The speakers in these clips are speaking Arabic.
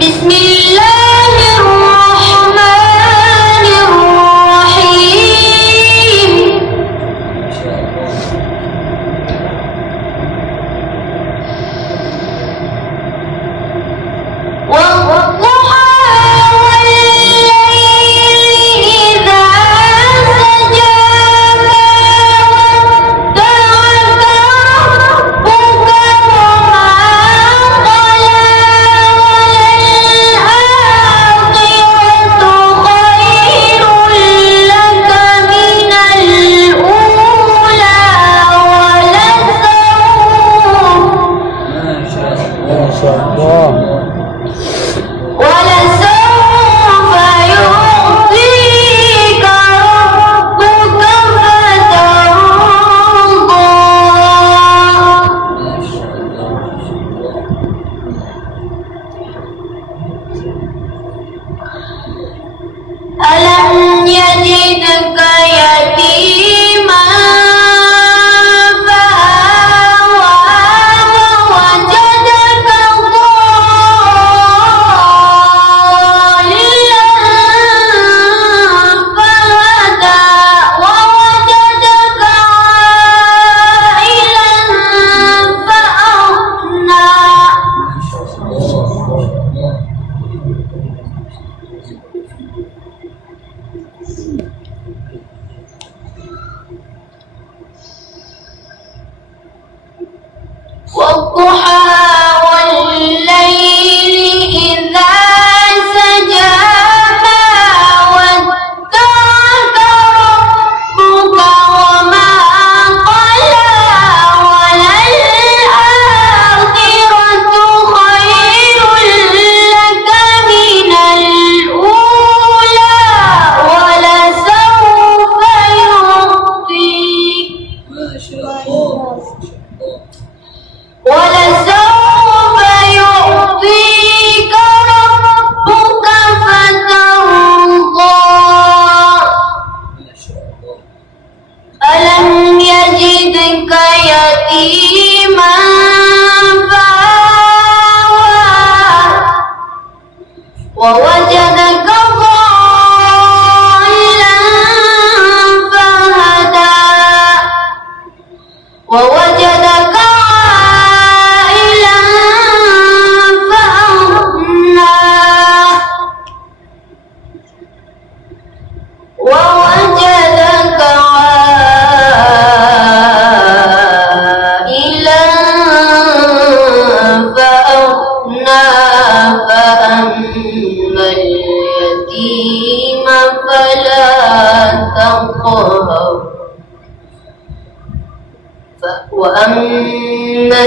بسم الله الرحمن الرحيم والضحى والليل إذا سجى ما ودعك ربك وما قلى وللآخرة خير لك من الأولى ما شاء الله. ولسوف يعطيك ربك فترضى ألم يجدك يتيما فآوى ووجدك فهدى ووجدك عائلا فأغنى والضحى والليل إذا سجى ما ودعك ربك وما قلى وللآخرة خير لك من الأولى ولسوف يعطيك ولسوف يعطيك ربك فترضى ألم يجدك يتيما فآوى ووجدك ضالا فهدى ووجدك عائلا فأغنى ووجدك عائلا فأغنى فأما اليتيم فلا تقهر وأما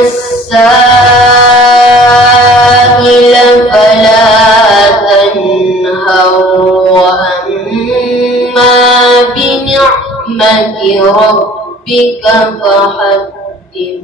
السائل فلا تنهر وأما بنعمة ربك فحدث